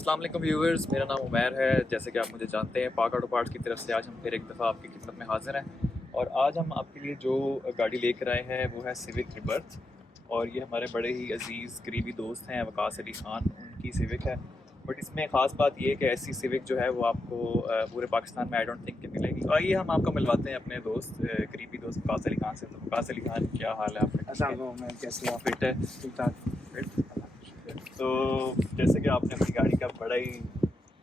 अस्सलाम वालेकुम व्यूअर्स, मेरा नाम उमैर है। जैसे कि आप मुझे जानते हैं, पाक ऑटो पार्ट्स की तरफ से आज हम फिर एक दफ़ा आपकी खिदमत में हाजिर हैं। और आज हम आपके लिए जो गाड़ी लेकर आए हैं वो है सिविक रिबर्थ। और ये हमारे बड़े ही अजीज़ करीबी दोस्त हैं वकास अली ख़ान, उनकी सिविक है। बट इसमें ख़ास बात ये है कि ऐसी सिविक जो है वो आपको पूरे पाकिस्तान में आई डोंट थिंक कि मिलेगी। तो आइए हम आपको मिलवाते हैं अपने दोस्त करीबी दोस्त वकास अली ख़ान से। तो वकास अली ख़ान, क्या हाल है आपका? मैं कैसे आप फिट है? ठीक ठाक। तो जैसे कि आपने अपनी गाड़ी का बड़ा ही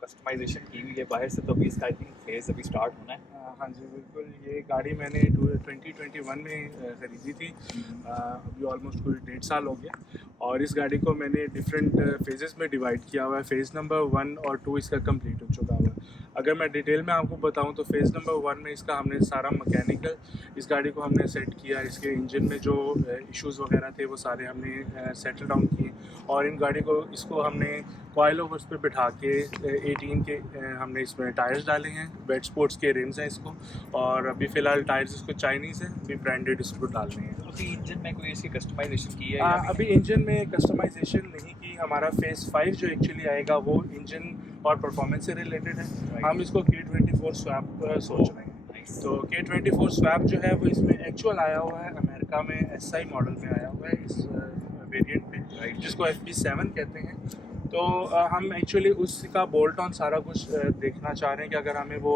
कस्टमाइजेशन की हुई है बाहर से, तो अभी इसका आई थिंक फेज़ अभी स्टार्ट होना है। हाँ जी बिल्कुल, ये गाड़ी मैंने 2021 में ख़रीदी थी। अभी ऑलमोस्ट कोई 1.5 साल हो गया। और इस गाड़ी को मैंने डिफरेंट फेजेस में डिवाइड किया हुआ है। फ़ेज़ नंबर 1 और 2 इसका कंप्लीट हो चुका हुआ है। अगर मैं डिटेल में आपको बताऊं तो फ़ेज़ नंबर 1 में इसका हमने सारा मैकेनिकल इस गाड़ी को हमने सेट किया। इसके इंजन में जो इश्यूज़ वगैरह थे वो सारे हमने सेटल डाउन किए। और इन गाड़ी को इसको हमने कॉइल ओवर्स पे बिठा के 18 के हमने इसमें टायर्स डाले हैं। वेट स्पोर्ट्स के रिम्स हैं इसको। और अभी फ़िलहाल टायर्स इसको चाइनीज़ है, अभी ब्रांडेड इसको डालने हैं। तो अभी इंजन में कोई इसकी कस्टमाइजेशन की है? अभी इंजन में कस्टमाइजेशन नहीं की। हमारा फ़ेज़ 5 जो एक्चुअली आएगा वो इंजन और परफॉर्मेंस से रिलेटेड है। हम इसको K24 स्वैप सोच रहे हैं। तो K24 स्वैप जो है वो इसमें एक्चुअल आया हुआ है, अमेरिका में SI मॉडल में आया हुआ है इस वेरिएंट पे, जिसको FP7 कहते हैं। तो हम एक्चुअली उसका बोल्ट ऑन सारा कुछ देखना चाह रहे हैं कि अगर हमें वो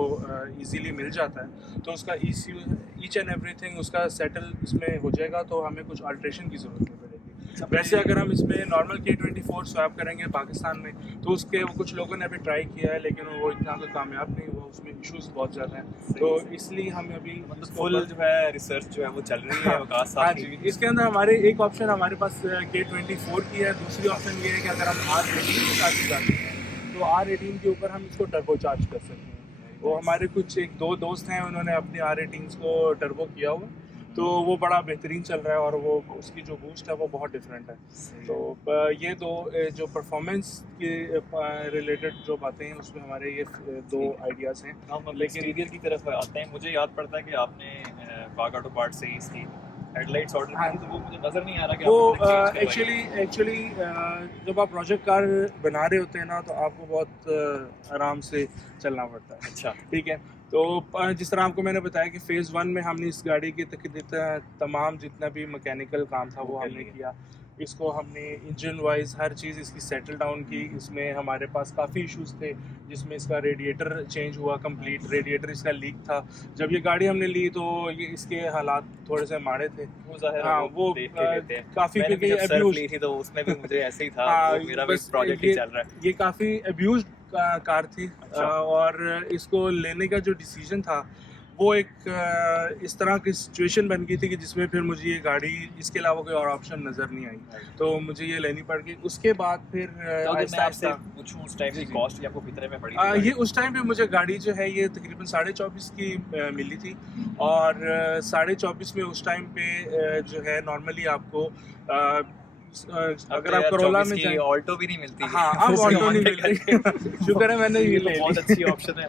इजीली मिल जाता है तो उसका ईच एंड एवरीथिंग उसका सेटल इसमें हो जाएगा, तो हमें कुछ अल्ट्रेशन की ज़रूरत नहीं पड़ेगी। वैसे अगर हम इसमें नॉर्मल K24 स्वैप करेंगे पाकिस्तान में तो उसके वो कुछ लोगों ने अभी ट्राई किया है, लेकिन वो इतना तो कामयाब नहीं हुआ। उसमें इश्यूज बहुत ज़्यादा हैं, तो इसलिए हम अभी फुल जो है रिसर्च जो है वो चल रही है वकास साहब की। इसके अंदर हमारे एक ऑप्शन हमारे पास K24 की है। दूसरी ऑप्शन ये है कि अगर हम R18 के साथ जाते हैं तो R18 के ऊपर हम इसको टर्बो चार्ज कर सकते हैं। वो हमारे कुछ एक दो दोस्त हैं, उन्होंने अपने R18 को टर्बो किया हुआ, तो वो बड़ा बेहतरीन चल रहा है और वो उसकी जो बूस्ट है वो बहुत डिफरेंट है। तो ये दो जो परफॉर्मेंस के रिलेटेड जो बातें हैं उसमें हमारे ये दो आइडियाज़ हैं। हम लेकिन इंटीरियर की तरफ आते हैं। मुझे याद पड़ता है कि आपने पाक ऑटो पार्ट से ही इसकी हेडलाइट्स ऑर्डर की थी, तो वो मुझे नज़र नहीं आ रहा कि वो एक्चुअली जब आप प्रोजेक्ट कार बना रहे होते हैं ना तो आपको बहुत आराम से चलना पड़ता है। अच्छा, ठीक है। तो जिस तरह आपको मैंने बताया कि फ़ेज़ 1 में हमने इस गाड़ी के तमाम जितना भी मैकेनिकल काम था वो हमने किया। इसको हमने इंजन वाइज हर चीज़ इसकी सेटल डाउन की। इसमें हमारे पास काफ़ी इश्यूज़ थे, जिसमें इसका रेडिएटर चेंज हुआ कंप्लीट। रेडिएटर इसका लीक था। जब ये गाड़ी हमने ली तो ये इसके हालात थोड़े से माड़े थे। वो ज़ाहिर है हाँ, वो देख के लेते हैं। काफ़ी मैंने जब सर्फ ली थी तो उसमें भी मुझे ऐसे ही था। वो मेरा भी प्रोजेक्ट ही चल रहा है। ये काफ़ी अब्यूज्ड कार थी। अच्छा। और इसको लेने का जो डिसीजन था वो एक इस तरह की सिचुएशन बन गई थी कि जिसमें फिर मुझे ये गाड़ी इसके अलावा कोई और ऑप्शन नज़र नहीं आई, तो मुझे ये लेनी पड़ गई। उसके बाद फिर आहिस्ता आहिस्ता पूछूं, उस टाइम की कॉस्ट आपको कितने में पड़ी थी? ये उस टाइम पे मुझे गाड़ी जो है ये तकरीबन 24.5 की मिली थी। और 24.5 में उस टाइम पे जो है नॉर्मली आपको अगर आप करोला में जाएं ऑल्टो भी नहीं मिलती। हाँ, अब ऑल्टो नहीं मिल रही। शुक्र है मैंने ये ले बहुत अच्छी ऑप्शन है।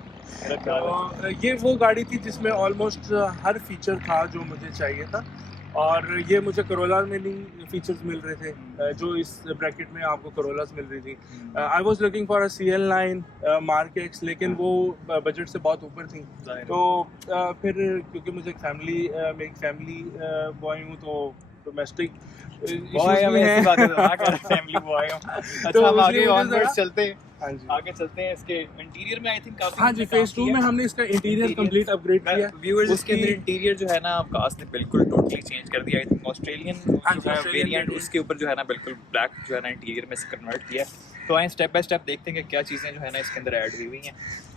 तो ये वो गाड़ी थी जिसमें ऑलमोस्ट हर फीचर था जो मुझे चाहिए था। और ये मुझे करोला में नहीं फीचर्स मिल रहे थे जो इस ब्रैकेट में आपको करोलास मिल रही थी। I was looking for a CL9 mark x, लेकिन वो बजट से बहुत ऊपर थी। तो फिर क्योंकि मुझे मैं एक फैमिली बॉय हूँ, तो डोमेस्टिक फैमिली बॉय हूं। अच्छा, हम आगे ऑनवर्ड्स चलते हैं। हाँ जी, आगे चलते हैं। इसके इंटीरियर में आई थिंक काफी हाँ जी, फ़ेज़ 2 में हमने इसका इंटीरियर कंप्लीट अपग्रेड किया। व्यूअर्स, इसके अंदर इंटीरियर जो है ना वकास ने बिल्कुल टोटली चेंज कर दिया। आई थिंक ऑस्ट्रेलियन वेरिएंट उसके ऊपर जो है ना बिल्कुल ब्लैक जो है ना इंटीरियर में से कन्वर्ट किया। तो आए स्टेप बाय स्टेप देखते हैं कि क्या चीज़ें जो है ना इसके अंदर ऐड हुई हुई हैं।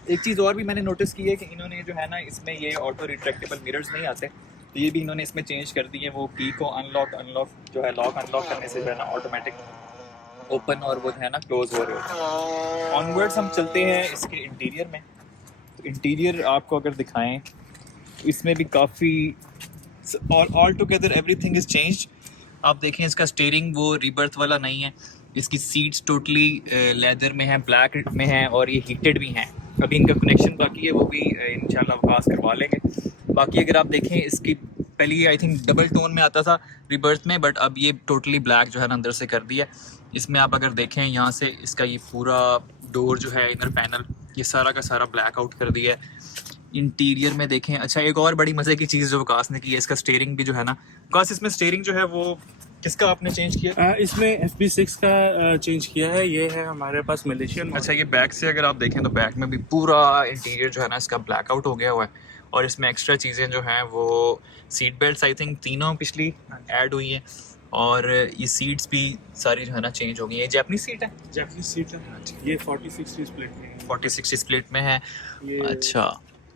एक चीज़ और भी मैंने नोटिस की है कि इन्होंने जो है ना इसमें ये ऑटो रिट्रैक्टेबल मिरर्स नहीं आते, तो ये भी इन्होंने इसमें चेंज कर दी है। वो की को अनलॉक जो है लॉक अनलॉक करने से जो है ना ऑटोमेटिक ओपन और वो जो है ना क्लोज हो रहे होते हैं। ऑनवर्ड्स हम चलते हैं इसके इंटीरियर में। तो इंटीरियर आपको अगर दिखाएं तो इसमें भी काफ़ी और all together everything is changed. आप देखें इसका स्टीयरिंग वो रीबर्थ वाला नहीं है। इसकी सीट्स टोटली लेदर में हैं, ब्लैक में हैं और ये हीटेड भी हैं। अभी इनका कनेक्शन बाकी है, वो भी इंशाल्लाह वकास करवा लेंगे। बाकी अगर आप देखें इसकी पहले ये आई थिंक डबल टोन में आता था रिबर्थ में, बट अब ये टोटली ब्लैक जो है ना अंदर से कर दिया। इसमें आप अगर देखें यहाँ से इसका ये पूरा डोर जो है, इनर पैनल, ये सारा का सारा ब्लैक आउट कर दिया है। इंटीरियर में देखें, अच्छा एक और बड़ी मज़े की चीज़ जो वकास ने की है, इसका स्टीयरिंग भी जो है ना, वकास इसमें स्टीयरिंग जो है वो किसका आपने चेंज किया? इसमें FP6 का चेंज किया है। ये है हमारे पास मलेशियन। अच्छा, ये बैक से अगर आप देखें तो बैक में भी पूरा इंटीरियर जो है ना इसका ब्लैक आउट हो गया हुआ है, और इसमें एक्स्ट्रा चीज़ें जो हैं वो सीट बेल्ट आई थिंक तीनों पिछली ऐड हुई हैं, और ये सीट्स भी सारी जो है ना चेंज हो गई है। जैपनीज सीट है, जैपनीज सीट है। ये 40-60 स्प्लिट में है। 40-60 स्प्लिट में है। अच्छा,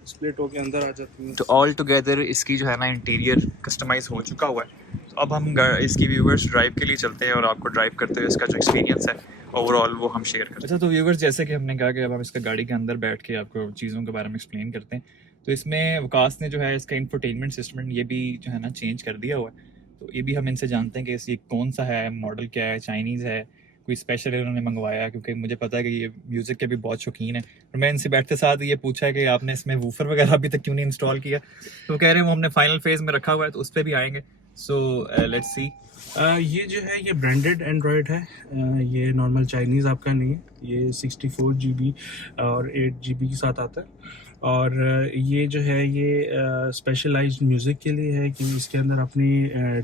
स्प्लिट होके अंदर आ जाती है। तो ऑल टुगेदर इसकी जो है ना इंटीरियर कस्टमाइज हो चुका हुआ है। तो अब हम इसकी व्यूवर्स ड्राइव के लिए चलते हैं और आपको ड्राइव करते हुए इसका जो एक्सपीरियंस है ओवरऑल वो हम शेयर करते हैं। अच्छा, तो व्यूवर्स जैसे कि हमने कहा कि अब हम इसका गाड़ी के अंदर बैठ के आपको चीज़ों के बारे में एक्सप्लेन करते हैं, तो इसमें वकास ने जो है इसका इंफोटेनमेंट सिस्टम ये भी जो है ना चेंज कर दिया हुआ है। तो ये भी हम इनसे जानते हैं कि ये कौन सा है, मॉडल क्या है, चाइनीज़ है, कोई स्पेशल इन्होंने मंगवाया, क्योंकि मुझे पता है कि ये म्यूज़िक के भी बहुत शौकीन है। और मैं इनसे बैठते साथ ये पूछा है कि आपने इसमें वूफर वगैरह अभी तक क्यों नहीं इंस्टॉल किया, तो कह रहे हैं वो हमने फाइनल फेज़ में रखा हुआ है, तो उस पर भी आएंगे। So let's see. ये जो है ये ब्रांडेड एंड्रॉयड है। ये नॉर्मल चाइनीज़ आपका नहीं है। ये 64 GB और 8 GB के साथ आता है। और ये जो है ये स्पेशलाइज्ड म्यूज़िक के लिए है कि इसके अंदर अपनी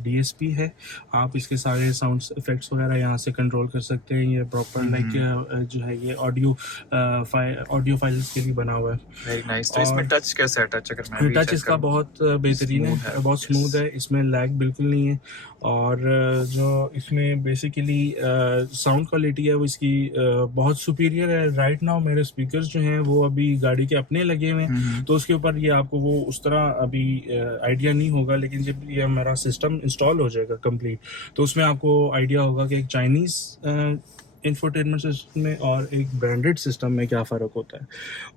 DSP है। आप इसके सारे साउंड इफ़ेक्ट्स वगैरह यहाँ से कंट्रोल कर सकते हैं। ये प्रॉपर लाइक जो है ये ऑडियो फाइल्स के लिए बना हुआ है। Very nice. तो इसमें टच कैसा है? टच अगर मैं टच इसका बहुत बेहतरीन है, बहुत स्मूथ है, इसमें लैग बिल्कुल नहीं है। और जो इसमें बेसिकली साउंड क्वालिटी है वो इसकी बहुत सुपीरियर है। राइट नाउ मेरे स्पीकर्स जो हैं वो अभी गाड़ी के अपने लगे हुए हैं, तो उसके ऊपर ये आपको वो उस तरह अभी आइडिया नहीं होगा, लेकिन जब ये हमारा सिस्टम इंस्टॉल हो जाएगा कंप्लीट तो उसमें आपको आइडिया होगा कि एक चाइनीज़ इंफोटेनमेंट सिस्टम में और एक ब्रांडेड सिस्टम में क्या फ़र्क होता है।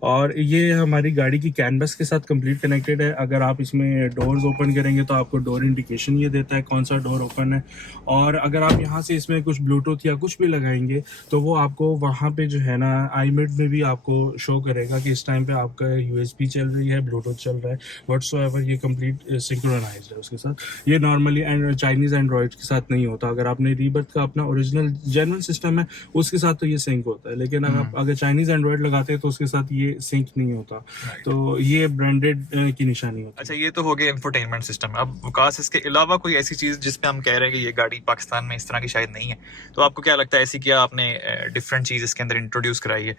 और ये हमारी गाड़ी की कैनवस के साथ कंप्लीट कनेक्टेड है। अगर आप इसमें डोर्स ओपन करेंगे तो आपको डोर इंडिकेशन ये देता है कौन सा डोर ओपन है। और अगर आप यहाँ से इसमें कुछ ब्लूटूथ या कुछ भी लगाएंगे तो वो आपको वहाँ पे जो है ना iMid में भी आपको शो करेगा कि इस टाइम पे आपका USB चल रही है, ब्लूटूथ चल रहा है, व्हाट्सोएवर। ये कंप्लीट सिंक्रोनाइज्ड है उसके साथ। ये नॉर्मली चाइनीज़ एंड्रॉयड के साथ नहीं होता। अगर आपने रीबर्थ का अपना ओरिजिनल जेन्युइन सिस्टम है उसके साथ तो ये सिंक होता है, लेकिन अगर चाइनीज एंड्रॉयड लगाते हैं तो उसके साथ ये सिंक नहीं होता। तो ये ब्रांडेड की निशानी होती है। अच्छा, ये तो हो गया इंफोटेनमेंट सिस्टम। अब विकास, इसके अलावा कोई ऐसी चीज जिसमें हम कह रहे हैं कि ये गाड़ी पाकिस्तान में इस तरह की शायद नहीं है, तो आपको क्या लगता है ऐसी क्या आपने डिफरेंट चीज इसके अंदर इंट्रोड्यूस कराई है?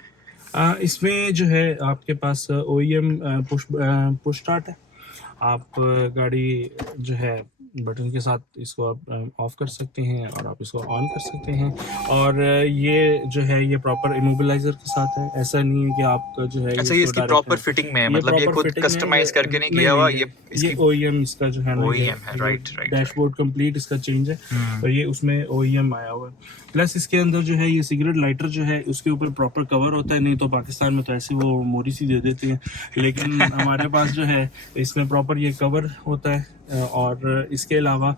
इसमें जो है आपके पास OEM पुश स्टार्ट है। आप गाड़ी जो है बटन के साथ इसको आप ऑफ कर सकते हैं और आप इसको ऑन कर सकते हैं। और ये जो है ये प्रॉपर इमोबिलाइजर के साथ है। ऐसा नहीं है कि आपका जो है अच्छा, ये इसकी प्रॉपर फिटिंग में है, मतलब ये खुद कस्टमाइज करके नहीं किया हुआ, ये OEM इसका जो है ना OEM है। राइट। डैशबोर्ड कंप्लीट इसका चेंज है और ये उसमें OEM आया हुआ है। प्लस इसके अंदर जो है ये सिगरेट लाइटर जो है उसके ऊपर प्रॉपर कवर होता है। नहीं तो पाकिस्तान में तो ऐसे वो मोरी सी दे देते हैं, लेकिन हमारे पास जो है इसमें प्रॉपर ये कवर होता है। और इसके अलावा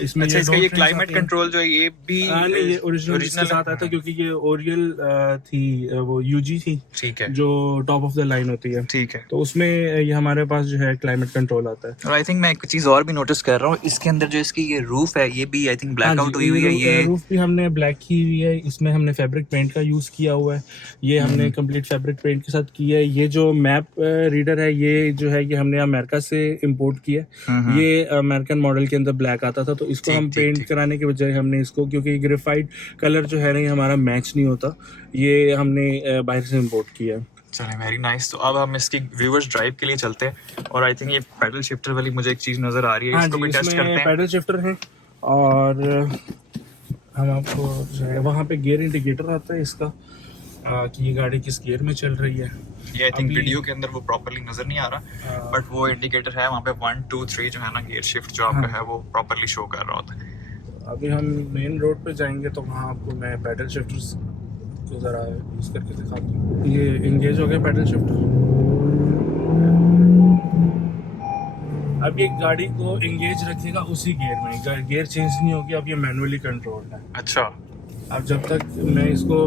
इसमें अच्छा, इसका ये क्लाइमेट कंट्रोल जो है ये भी नहीं, ये ओरिजिनल के साथ आता है क्योंकि ये ओरियल थी, वो UG थी, ठीक है, जो टॉप ऑफ द लाइन होती है, ठीक है। तो उसमें ये हमारे पास जो है क्लाइमेट कंट्रोल आता है। और आई थिंक मैं एक चीज और भी नोटिस कर रहा हूँ, इसके अंदर जो इसकी ये रूफ है ये भी आई थिंक ब्लैक आउट हुई है। ये रूफ भी हमने ब्लैक की हुई है। इसमें हमने फैब्रिक पेंट का यूज किया हुआ है। ये हमने कंप्लीट फैब्रिक पेंट के साथ किया है। ये जो मैप रीडर है ये जो है ये हमने अमेरिका से इम्पोर्ट किया। ये अमेरिकन मॉडल के अंदर ब्लैक आता था, तो इसको हम पेंट कराने के बजाय हमने इसको, क्योंकि ग्रेफाइट कलर जो है ना हमारा मैच नहीं होता, ये हमने बाहर से इम्पोर्ट किया है। चलिए, वेरी नाइस। तो अब हम इसकी व्यूअर्स ड्राइव के लिए चलते हैं और आई थिंक ये पैडल शिफ्टर वाली मुझे एक चीज नजर आ रही है, इसको भी टेस्ट करते हैं। पैडल शिफ्टर है और हम आपको जो है वहाँ पे गियर इंडिकेटर आता है इसका कि ये गाड़ी किस गियर में चल रही है। ये आई थिंक वीडियो के अंदर वो प्रॉपर्ली नजर नहीं आ रहा, बट वो इंडिकेटर है वहाँ पे 1 2 3 जो है ना गियर शिफ्ट जो आपका है वो प्रॉपर्ली शो कर रहा होता है। अभी हम मेन रोड पे जाएंगे तो वहाँ आपको मैं पैडल शिफ्टर को ज़रा यूज़ करके दिखाता हूँ। ये इंगेज हो गया पैडल शिफ्टर। अब ये गाड़ी को इंगेज रखेगा उसी गियर में, गियर चेंज नहीं होगी। अब ये मैनुअली कंट्रोल्ड है। अच्छा, अब जब तक मैं इसको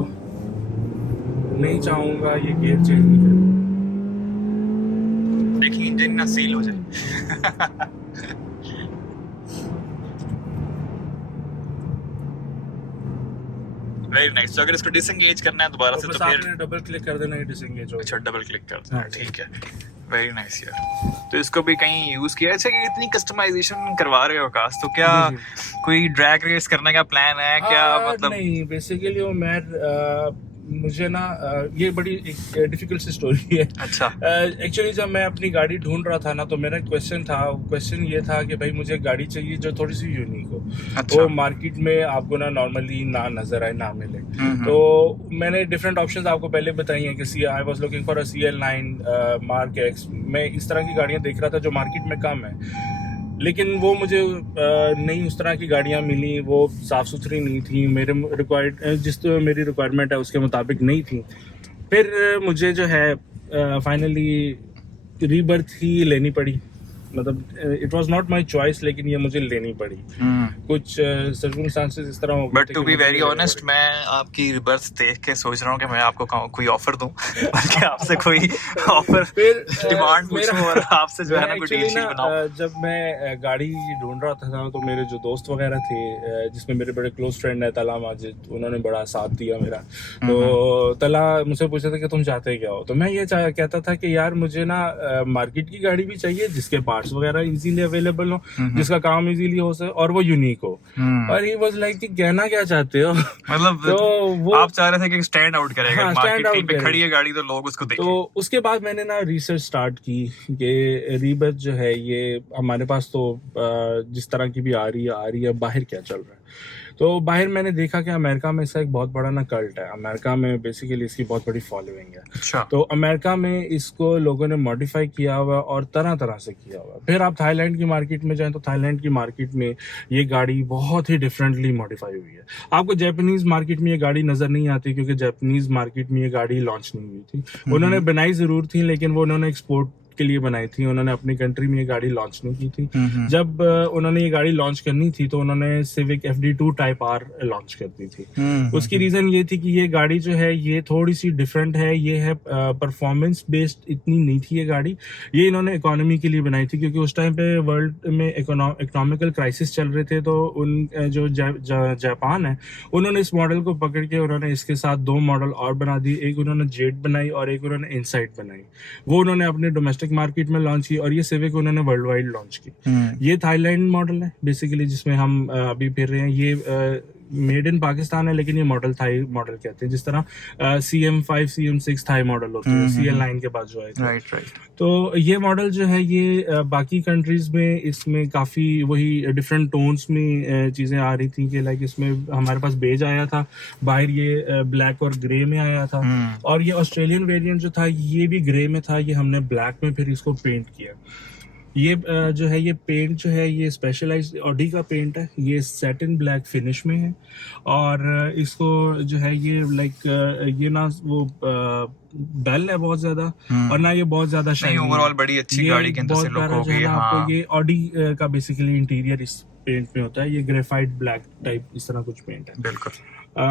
नहीं चाहूँगा ये गियर चेंज नहीं करेगा। देखिए इंजन ना सील हो जाए। Very nice. तो अगर इसको डिसएंगेज करना है दोबारा से, तो फिर डबल क्लिक कर देना, ये डिसएंगेज हो। अच्छा, डबल क्लिक कर देना, ठीक है। वेरी नाइस यार। तो इसको भी कहीं यूज किया? अच्छा, कि इतनी कस्टमाइजेशन करवा रहे हो आकाश, तो क्या कोई ड्रैग रेस करने का प्लान है क्या? मतलब नहीं, बेसिकली वो मैं मुझे ना ये बड़ी एक डिफिकल्ट सी स्टोरी है। अच्छा। एक्चुअली जब मैं अपनी गाड़ी ढूंढ रहा था ना, तो मेरा क्वेश्चन ये था कि भाई मुझे गाड़ी चाहिए जो थोड़ी सी यूनिक हो। अच्छा। वो मार्केट में आपको ना नॉर्मली ना नजर आए, ना मिले। तो मैंने डिफरेंट ऑप्शंस आपको पहले बताई हैं कि I was looking for a CL9, mark x. मैं इस तरह की गाड़ियां देख रहा था जो मार्केट में कम है, लेकिन वो मुझे नहीं उस तरह की गाड़ियां मिली। वो साफ़ सुथरी नहीं थी, मेरे मेरी रिक्वायरमेंट है उसके मुताबिक नहीं थी। फिर मुझे जो है फाइनली रीबर्थ ही लेनी पड़ी। मतलब it was not my choice, लेकिन ये मुझे लेनी पड़ी। कुछ सर्कमस्टांसेस इस तरह हो गए। But to be very honest, मैं आपकी रिबर्थ देख के सोच रहा हूँ कि मैं आपको कोई ऑफर दूं, बल्कि आपसे कोई ऑफर डिमांड पूछूं और आपसे जो है ना कोई डील शील बनाऊं। जब मैं गाड़ी ढूंढ रहा था तो मेरे जो दोस्त वगैरह थे, जिसमें मेरे बड़े क्लोज फ्रेंड है तला माजिद, उन्होंने बड़ा साथ दिया मेरा। तो तला मुझसे पूछा था कि तुम चाहते क्या हो? तो मैं ये कहता था कि यार मुझे ना मार्केट की गाड़ी भी चाहिए जिसके पार्ट्स वगैरह इजीली अवेलेबल हो, जिसका काम इजीली हो सके और वो यूनिक हो। और ही वाज लाइक कि कहना क्या चाहते हो? मतलब तो वो आप चाह रहे थे कि स्टैंड आउट करेगा, मार्केट कहीं पे खड़ी है गाड़ी तो लोग उसको देखें। तो उसके बाद मैंने ना रिसर्च स्टार्ट की कि रीबर्थ जो है ये हमारे पास तो जिस तरह की भी आ रही है, बाहर क्या चल रहा है। तो बाहर मैंने देखा कि अमेरिका में इसका एक बहुत बड़ा ना कल्ट है। अमेरिका में बेसिकली इसकी बहुत बड़ी फॉलोइंग है। अच्छा। तो अमेरिका में इसको लोगों ने मॉडिफाई किया हुआ और तरह तरह से किया हुआ। फिर आप थाईलैंड की मार्केट में जाएं तो थाईलैंड की मार्केट में ये गाड़ी बहुत ही डिफरेंटली मॉडिफाई हुई है। आपको जापानीज मार्केट में ये गाड़ी नजर नहीं आती, क्योंकि जापानीज मार्केट में ये गाड़ी लॉन्च नहीं हुई थी। उन्होंने बनाई जरूर थी, लेकिन वो उन्होंने एक्सपोर्ट के लिए बनाई थी। उन्होंने अपनी कंट्री में ये गाड़ी लॉन्च नहीं की थी। जब उन्होंने ये गाड़ी लॉन्च करनी थी तो उन्होंने civic FD2 type R launch कर दी थी। उसकी रीजन ये थी कि ये गाड़ी जो है ये थोड़ी सी डिफरेंट है। ये है परफॉर्मेंस बेस्ड इतनी नहीं थी ये गाड़ी। ये इन्होंने इकोनॉमी के लिए बनाई थी, क्योंकि उस टाइम पे वर्ल्ड में इकोनॉमिकल क्राइसिस चल रहे थे। तो उन जो जापान है, उन्होंने इस मॉडल को पकड़ के उन्होंने इसके साथ 2 मॉडल और बना दिए। एक उन्होंने जेट बनाई और एक उन्होंने इनसाइट बनाई। वो उन्होंने अपने डोमेस्टिक मार्केट में लॉन्च की, और ये सिविक उन्होंने वर्ल्ड वाइड लॉन्च की। ये थाईलैंड मॉडल है बेसिकली, जिसमें हम अभी फिर रहे हैं। ये मेड इन पाकिस्तान है, लेकिन ये मॉडल थाई मॉडल कहते हैं। जिस तरह CM5 CM6 थाई मॉडल होते हैं, CL9 के बाद जो है। राइट। तो ये मॉडल जो है ये बाकी कंट्रीज में इसमें काफी वही डिफरेंट टोन्स में चीजें आ रही थी कि लाइक इसमें हमारे पास बेज आया था, बाहर ये ब्लैक और ग्रे में आया था। और ये ऑस्ट्रेलियन वेरिएंट जो था ये भी ग्रे में था। ये हमने ब्लैक में फिर इसको पेंट किया। ये जो है ये पेंट जो है ये स्पेशलाइज्ड ऑडी का पेंट है। ये सैटिन ब्लैक फिनिश में है। और इसको जो है ये लाइक ये ना वो डल है बहुत ज्यादा, और ना ये बहुत ज्यादा शाइनी। ओवरऑल बड़ी अच्छी गाड़ी के अंदर से लुक हो गई। आपको ये ऑडी का बेसिकली इंटीरियर इस पेंट में होता है। ये ग्रेफाइट ब्लैक टाइप इस तरह कुछ पेंट है। बिल्कुल।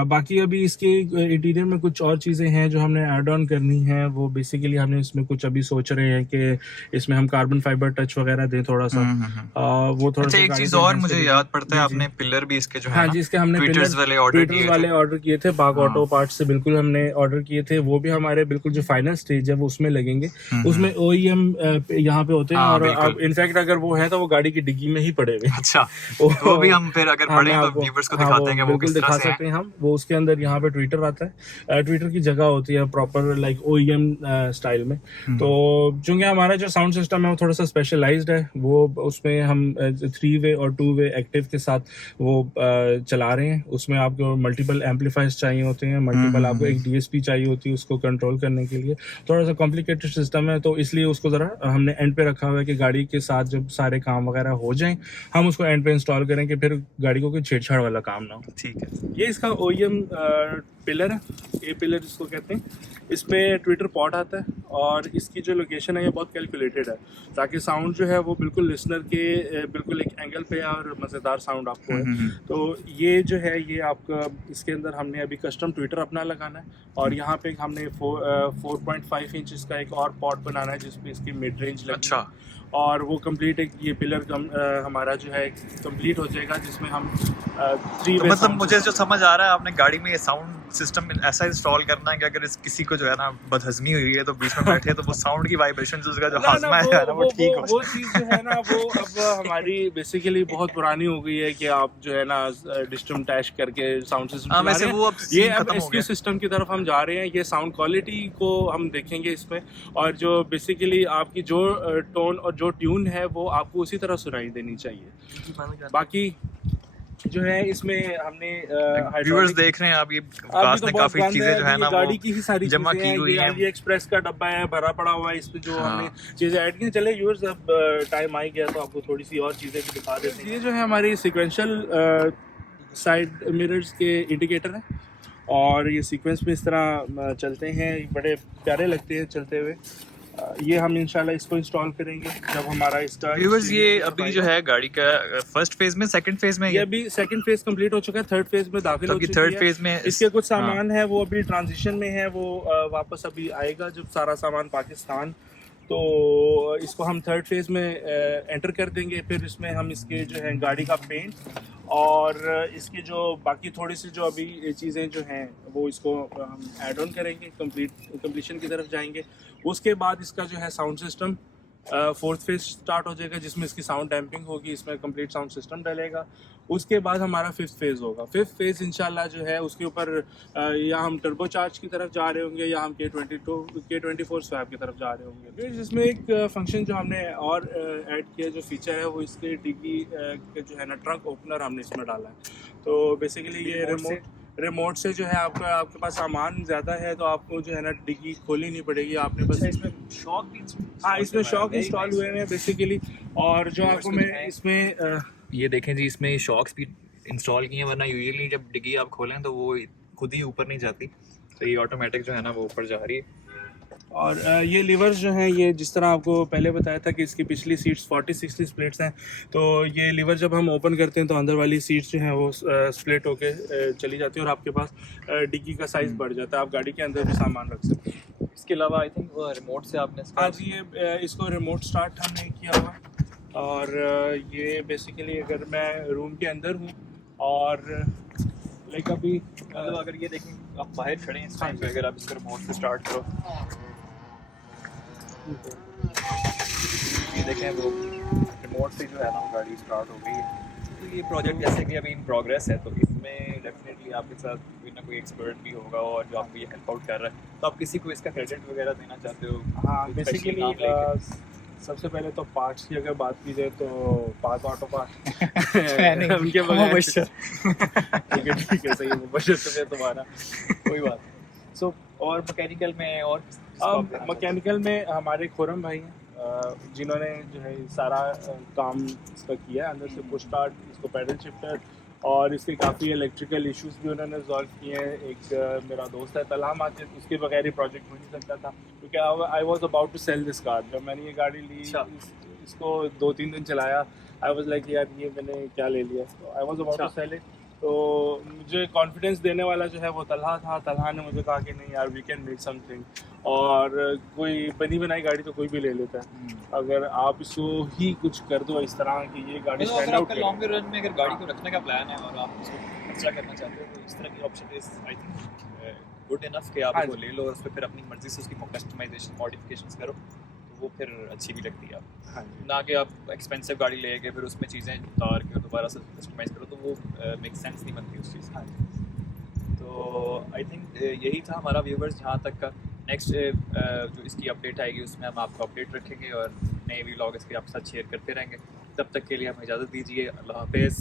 बाकी अभी इसके इंटीरियर में कुछ और चीज़ें हैं जो हमने ऐड ऑन करनी है। वो बेसिकली हमने इसमें कुछ अभी सोच रहे हैं कि इसमें हम कार्बन फाइबर टच वगैरह दें थोड़ा सा। वो थोड़ा अच्छा, एक चीज और मुझे याद पड़ता है, आपने पिलर भी इसके जो है जी इसके हमने ट्विटर्स वाले ऑर्डर किए थे। बाग ऑटो पार्ट से बिल्कुल हमने ऑर्डर किए थे। वो भी हमारे बिल्कुल जो फाइनल स्टेज है वो उसमें लगेंगे। उसमें OEM यहाँ पे होते हैं, और इनफैक्ट अगर वो है तो वो गाड़ी की डिग्गी में ही पड़े हुए। अच्छा, वो भी हम फिर अगर पढ़े तो व्यूअर्स को दिखाते हैं, वो किस तरह से सकते हैं हम। वो उसके अंदर यहाँ पे ट्विटर आता है। ट्विटर की जगह होती है प्रॉपर लाइक OEM स्टाइल में। तो चूंकि हमारा जो साउंड सिस्टम है वो थोड़ा सा स्पेशलाइज्ड है, वो उसमें हम 3 वे और 2 वे एक्टिव के साथ वो चला रहे हैं। उसमें आपको मल्टीपल एम्पलीफायर्स चाहिए होते हैं, मल्टीपल आपको एक DSP चाहिए होती है उसको कंट्रोल करने के लिए। थोड़ा सा कॉम्प्लिकेटेड सिस्टम है, तो इसलिए उसको जरा हमने एंड पे रखा हुआ है कि गाड़ी के साथ जब सारे काम वगैरह हो जाएं हम उसको एंड पे इंस्टॉल करें कि फिर गाड़ी को कोई छेड़छाड़ वाला काम ना हो। ठीक है। ये इसका OEM पिलर है, ए पिलर जिसको कहते हैं। इसमें ट्विटर पॉट आता है, और इसकी जो लोकेशन है ये बहुत कैलकुलेटेड है ताकि साउंड जो है वो बिल्कुल लिसनर के बिल्कुल एक एंगल पे और मज़ेदार साउंड आपको है। तो ये जो है ये आपका इसके अंदर हमने अभी कस्टम ट्विटर अपना लगाना है, और यहाँ पे हमने 4.5 इंच का एक और पॉट बनाना है जिसपे इसकी मिड रेंज लगी। अच्छा। और वो कंप्लीट एक ये पिलर हमारा जो है कंप्लीट हो जाएगा, जिसमें हम 3 तो मतलब मुझे जो समझ आ रहा है आपने गाड़ी में ये साउंड सिस्टम ऐसा इंस्टॉल करना है कि अगर किसी को जो है ना बदहजमी हुई है तो बीच में बैठे तो वो साउंड की वाइब्रेशन उसका जो हाजमा है ना वो ठीक हो। वो चीज़ जो है ना वो अब हमारी बेसिकली बहुत पुरानी हो गई है कि आप जो है ना डिस्टम टैश करके साउंड सिस्टम वैसे वो अब ये scene अब खत्म हो एसक्यू गया। सिस्टम की तरफ हम जा रहे हैं। ये साउंड क्वालिटी को हम देखेंगे इसमें, और जो बेसिकली आपकी जो टोन और जो ट्यून है वो आपको उसी तरह सुनाई देनी चाहिए। बाकी जो है इसमें हमने व्यूअर्स देख रहे हैं आप, ये काश ने काफी चीजें जो है ना गाड़ी की ही सारी जमा की हुई हैं। ये एक्सप्रेस का डब्बा है, भरा पड़ा हुआ है, इस पे जो हाँ। हमने चीजें ऐड की। चले व्यूअर्स अब टाइम आ गया तो आपको थोड़ी सी और चीजें भी दिखा देते हैं। ये जो है हमारी सीक्वेंशियल साइड मिरर्स के इंडिकेटर है, और ये सीक्वेंस में इस तरह चलते हैं, बड़े प्यारे लगते हैं चलते हुए। ये हम इंशाल्लाह इसको इंस्टॉल करेंगे जब हमारा इसका व्यूअर्स ये अभी जो है गाड़ी का फर्स्ट फेज में, सेकंड फेज में ये अभी सेकंड फेज कंप्लीट हो चुका है, थर्ड फेज में दाखिल हो चुकी है। थर्ड फेज में इसके कुछ सामान है वो अभी ट्रांजिशन में है, वो वापस अभी आएगा जब सारा सामान पाकिस्तान, तो इसको हम थर्ड फेज में एंटर कर देंगे। फिर इसमें हम इसके जो है गाड़ी का पेंट और इसकी जो बाकी थोड़ी सी जो अभी चीज़ें जो हैं वो इसको हम ऐड ऑन करेंगे, कंप्लीशन की तरफ जाएंगे। उसके बाद इसका जो है sound system fourth phase start हो जाएगा, जिसमें इसकी साउंड डैम्पिंग होगी, इसमें कंप्लीट साउंड सिस्टम डलेगा। उसके बाद हमारा फिफ्थ फेज होगा। फिफ्थ फेज इंशाल्लाह जो है उसके ऊपर या हम टर्बो चार्ज की तरफ जा रहे होंगे या हम K24 स्वैप की तरफ जा रहे होंगे। फिर इसमें एक फंक्शन जो हमने और ऐड किया, जो फीचर है वो इसके डिग्गी के जो है ना ट्रंक ओपनर हमने इसमें डाला है। तो बेसिकली ये रिमोट से जो है आपके पास सामान ज़्यादा है तो आपको जो है ना डिग्गी खोलनी नहीं पड़ेगी, आपने बस इसमें शॉक भी, हाँ इसमें शॉक इंस्टॉल हुए हैं बेसिकली। और जो आपको मैं इसमें ये देखें जी, इसमें शॉक्स भी इंस्टॉल किए हैं, वरना यूजुअली जब डिग्गी आप खोलें तो वो खुद ही ऊपर नहीं जाती, तो ये ऑटोमेटिक जो है ना वो ऊपर जा रही है। और ये लीवर्स जो हैं, ये जिस तरह आपको पहले बताया था कि इसकी पिछली सीट्स 40-60 स्प्लिट्स हैं, तो ये लीवर जब हम ओपन करते हैं तो अंदर वाली सीट्स जो हैं वो स्प्लिट होके चली जाती है और आपके पास डिग्गी का साइज़ बढ़ जाता है, आप गाड़ी के अंदर भी सामान रख सकते हैं। इसके अलावा आई थिंक वो रिमोट से आपने आज ये इसको रिमोट स्टार्ट हमने किया हुआ, और ये बेसिकली अगर मैं रूम के अंदर हूँ और लाइक अभी मतलब अगर ये देखें आप बाहर खड़े हैं इस टाइम पे, अगर आप इसको रिमोट से स्टार्ट करो, ये देखें वो रिमोट से जो है ना गाड़ी स्टार्ट हो गई है। तो ये प्रोजेक्ट जैसे कि अभी इन प्रोग्रेस है, तो इसमें डेफिनेटली आपके साथ कोई ना कोई एक्सपर्ट भी होगा और जो आपको ये हेल्प आउट कर रहा है, तो आप किसी को इसका क्रेडिट वगैरह देना चाहते हो? हाँ बेसिकली सबसे पहले तो पार्ट्स की अगर बात की जाए तो पार्ट ऑटो पार्ट उनके बगैर ठीक है सही है, मुबशर तुम्हारा कोई बात नहीं। सो और मैकेनिकल में और मैकेनिकल में हमारे खुरम भाई हैं जिन्होंने जो है सारा काम इसका किया है, अंदर से पुश स्टार्ट, इसको पैडल शिफ्टर और इसके काफ़ी इलेक्ट्रिकल इश्यूज भी उन्होंने सॉल्व किए हैं। एक मेरा दोस्त है तलहा माजिद, उसके बगैर ही प्रोजेक्ट हो नहीं सकता था, क्योंकि I was about to sell this car. जब मैंने ये गाड़ी ली इसको 2-3 दिन चलाया, आई वॉज लाइक यार ये मैंने क्या ले लिया, तो I was about to sell it. तो मुझे कॉन्फिडेंस देने वाला जो है वो तलहा था। तलहा ने मुझे कहा कि नहीं यार वी कैन मेक समथिंग, और कोई बनी बनाई गाड़ी तो कोई भी ले लेता है, अगर आप इसको ही कुछ कर दो इस तरह की ये गाड़ी स्टैंड आउट करे। लॉन्ग रन में अगर गाड़ी को रखने का प्लान है और आप इसको खर्चा करना चाहते हो, तो इस तरह की option is I think good enough कि आप इसको ले लो और उस पर फिर अपनी मर्जी से उसकी कस्टमाइजेशन मॉडिफिकेशंस करो, तो वो फिर अच्छी भी लगती है आप। हाँ ना कि आप एक्सपेंसिव गाड़ी ले के फिर उसमें चीज़ें उतार के दोबारा से कस्टमाइज करो, तो वो मेक सेंस नहीं बनती उस चीज़ की। तो आई थिंक यही था हमारा व्यूवर्स जहाँ तक का। नेक्स्ट जो इसकी अपडेट आएगी उसमें हम आपको अपडेट रखेंगे और नए व्लॉग इसके आपके साथ शेयर करते रहेंगे। तब तक के लिए हमें इजाज़त दीजिए, अल्लाह हाफिज़।